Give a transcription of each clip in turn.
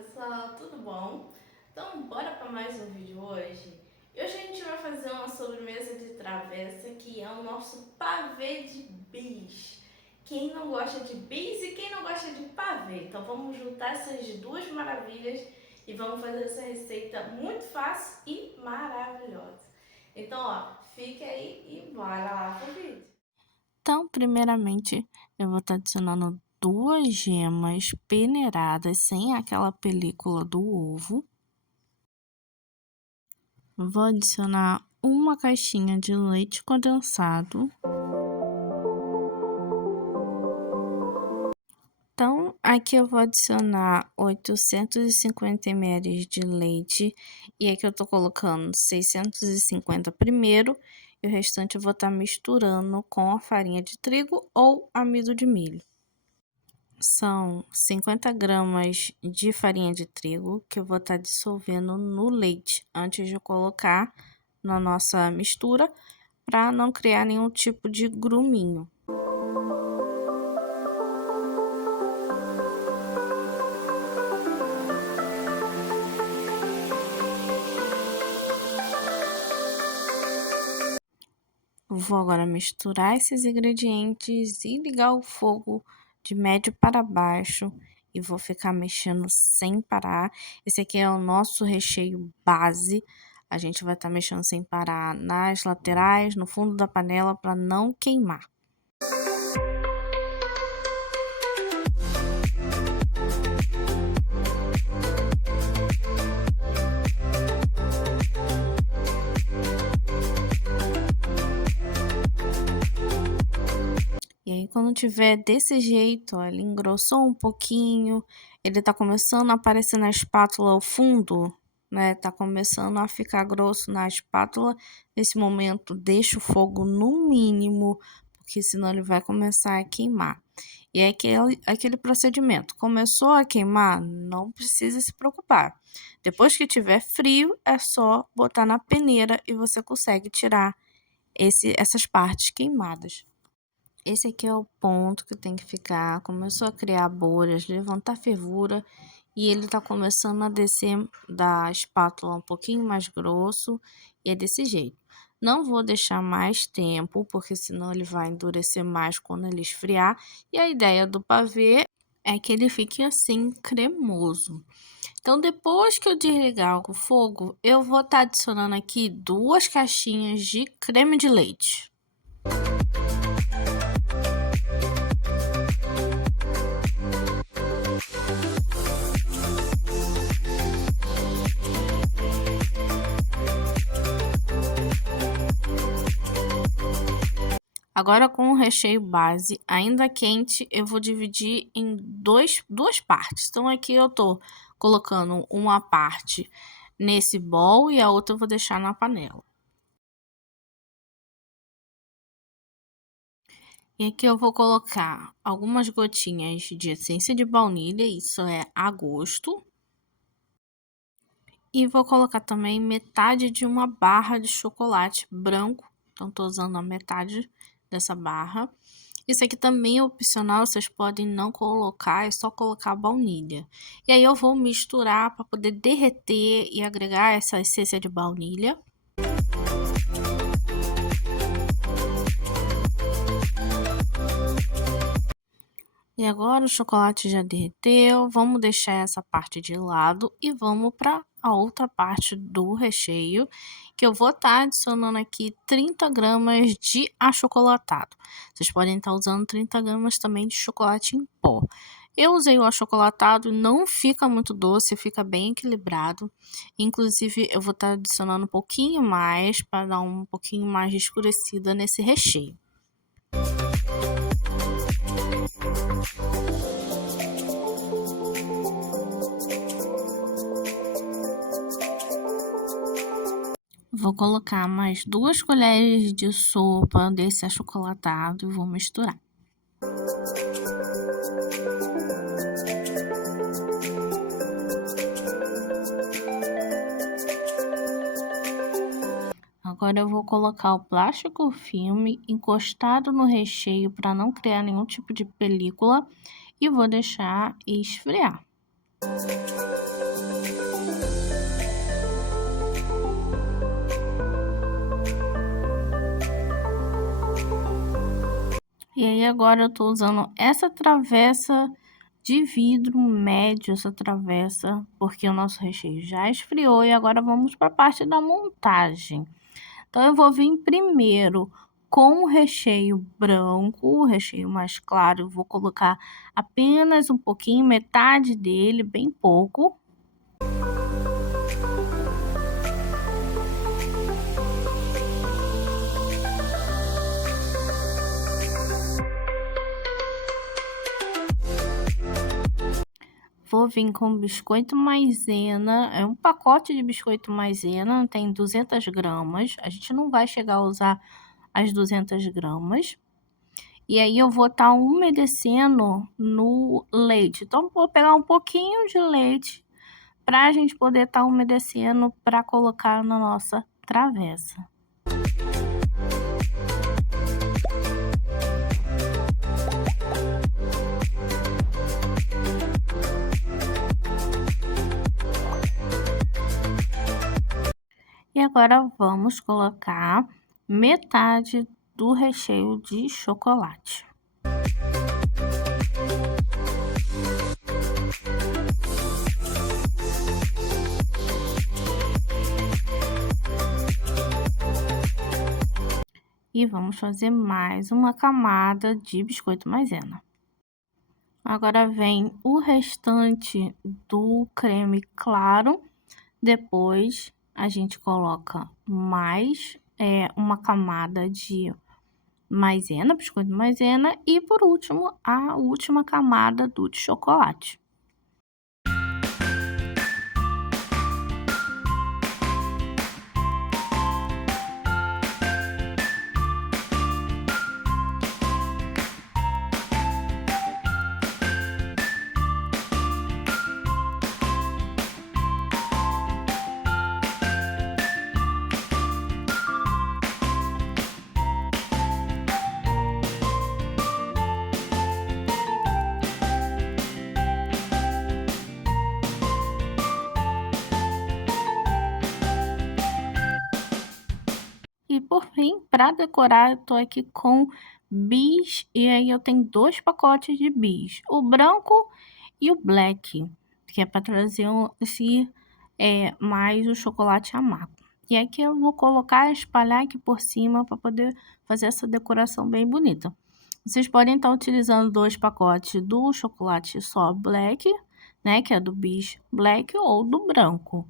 pessoal, tudo bom? Então, bora para mais um vídeo hoje? E hoje a gente vai fazer uma sobremesa de travessa que é o nosso pavê de bis. Quem não gosta de bis e quem não gosta de pavê? Então vamos juntar essas duas maravilhas e vamos fazer essa receita muito fácil e maravilhosa. Então, fica aí e bora lá pro vídeo. Então, primeiramente, eu vou estar adicionando 2 gemas peneiradas sem aquela película do ovo. Vou adicionar uma caixinha de leite condensado. Então, aqui eu vou adicionar 850 ml de leite e aqui eu tô colocando 650 primeiro e o restante eu vou estar misturando com a farinha de trigo ou amido de milho. São 50 gramas de farinha de trigo que eu vou estar dissolvendo no leite antes de colocar na nossa mistura para não criar nenhum tipo de gruminho. Vou agora misturar esses ingredientes e ligar o fogo de médio para baixo e vou ficar mexendo sem parar. Esse aqui é o nosso recheio base. A gente vai estar mexendo sem parar nas laterais, no fundo da panela para não queimar. E aí, quando tiver desse jeito, ó, ele engrossou um pouquinho, ele tá começando a aparecer na espátula o fundo, né? Tá começando a ficar grosso na espátula. Nesse momento, deixa o fogo no mínimo, porque senão ele vai começar a queimar. E é aquele procedimento. Começou a queimar, não precisa se preocupar. Depois que tiver frio, é só botar na peneira e você consegue tirar essas partes queimadas. Esse aqui é o ponto que tem que ficar. Começou a criar bolhas, levantar fervura e ele tá começando a descer da espátula um pouquinho mais grosso e é desse jeito. Não vou deixar mais tempo, porque senão ele vai endurecer mais quando ele esfriar. E a ideia do pavê é que ele fique assim cremoso. Então, depois que eu desligar o fogo, eu vou estar adicionando aqui 2 caixinhas de creme de leite. Agora, com o recheio base ainda quente, eu vou dividir em duas partes. Então, aqui eu tô colocando uma parte nesse bowl e a outra eu vou deixar na panela. E aqui eu vou colocar algumas gotinhas de essência de baunilha, isso é a gosto. E vou colocar também metade de uma barra de chocolate branco. Então, tô usando a metade dessa barra. Isso aqui também é opcional, vocês podem não colocar, é só colocar baunilha. E aí eu vou misturar para poder derreter e agregar essa essência de baunilha. E agora o chocolate já derreteu, vamos deixar essa parte de lado e vamos para a outra parte do recheio, que eu vou estar adicionando aqui 30 gramas de achocolatado. Vocês podem estar usando 30 gramas também de chocolate em pó. Eu usei o achocolatado e não fica muito doce, fica bem equilibrado. Inclusive, eu vou estar adicionando um pouquinho mais para dar um pouquinho mais de escurecida nesse recheio. Vou colocar mais 2 colheres de sopa desse achocolatado e vou misturar. Agora eu vou colocar o plástico filme encostado no recheio para não criar nenhum tipo de película e vou deixar esfriar. E aí agora eu tô usando essa travessa de vidro médio, essa travessa, porque o nosso recheio já esfriou e agora vamos para a parte da montagem. Então eu vou vir primeiro com o recheio branco, o recheio mais claro, eu vou colocar apenas um pouquinho, metade dele, bem pouco. Vou vir com biscoito maisena, é um pacote de biscoito maisena, tem 200 gramas, a gente não vai chegar a usar as 200 gramas. E aí eu vou estar umedecendo no leite, então vou pegar um pouquinho de leite para a gente poder estar umedecendo para colocar na nossa travessa. E agora vamos colocar metade do recheio de chocolate. E vamos fazer mais uma camada de biscoito maisena. Agora vem o restante do creme claro, depois a gente coloca mais uma camada de maisena, biscoito maisena e por último a última camada do de chocolate. E por fim, para decorar, eu tô aqui com bis, e aí eu tenho 2 pacotes de bis, o branco e o black, que é para trazer mais o chocolate amargo. E aqui eu vou colocar, espalhar aqui por cima para poder fazer essa decoração bem bonita. Vocês podem estar utilizando 2 pacotes do chocolate só black, né, que é do bis black, ou do branco.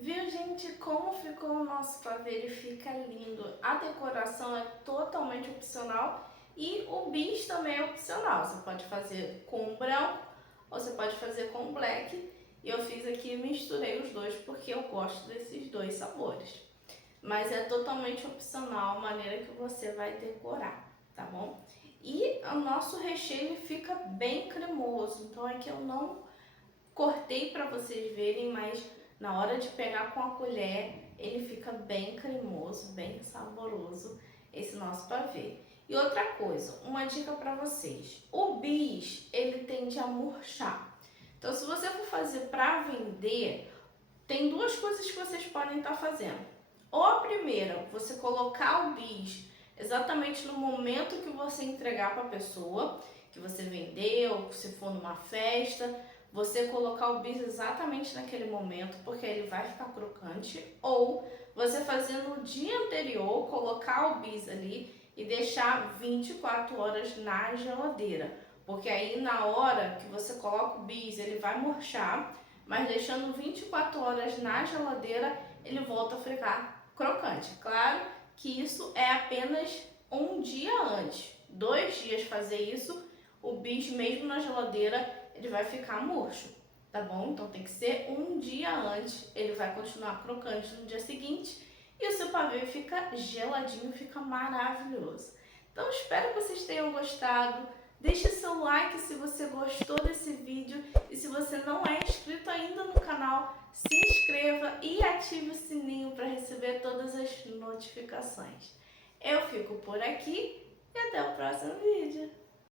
Viu, gente, como ficou o nosso pavê? Ele fica lindo. A decoração é totalmente opcional e o bis também é opcional. Você pode fazer com branco ou você pode fazer com black. E eu fiz aqui e misturei os dois porque eu gosto desses dois sabores. Mas é totalmente opcional a maneira que você vai decorar, tá bom? E o nosso recheio fica bem cremoso. Então aqui eu não cortei para vocês verem, mas na hora de pegar com a colher, ele fica bem cremoso, bem saboroso, esse nosso pavê. E outra coisa, uma dica para vocês. O bis, ele tende a murchar. Então, se você for fazer para vender, tem duas coisas que vocês podem estar fazendo. Ou a primeira, você colocar o bis exatamente no momento que você entregar para a pessoa, que você vendeu, se for numa festa, você colocar o bis exatamente naquele momento, porque ele vai ficar crocante. Ou você fazer no dia anterior, colocar o bis ali e deixar 24 horas na geladeira. Porque aí na hora que você coloca o bis, ele vai murchar, mas deixando 24 horas na geladeira, ele volta a ficar crocante. Claro que isso é apenas um dia antes. 2 dias fazer isso, o bis mesmo na geladeira, ele vai ficar murcho, tá tá bom? Então tem que ser um dia antes, ele vai continuar crocante no dia seguinte e o seu pavê fica geladinho, fica maravilhoso. Então espero que vocês tenham gostado. Deixe seu like se você gostou desse vídeo e se você não é inscrito ainda no canal, se inscreva e ative o sininho para receber todas as notificações. Eu fico por aqui e até o próximo vídeo.